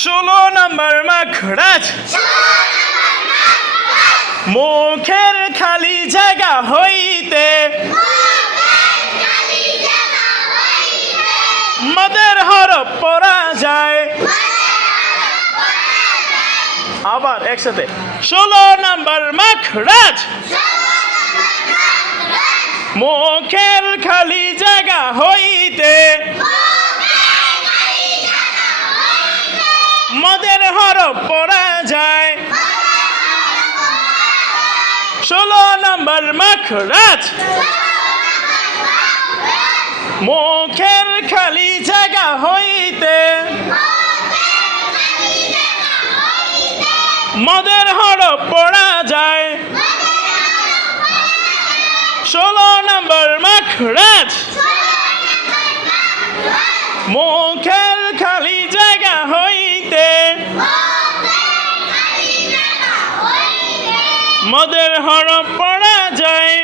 16 নম্বর মাখরাজ মুখের খালি জায়গা হইতে মদের হরফ পড়া যায়। আবার একসাথে 16 নম্বর মাখরাজ মুখের খালি জায়গা হইতে মদের হরফ পড়া যায়। 16 নম্বর মাখরাজ মুখের খালি জায়গা হইতে মদের হরফ পড়া যায়। 16 নম্বর মাখরাজ মুখের খালি জায়গা হইতে মদের হরফ পড়া যায়।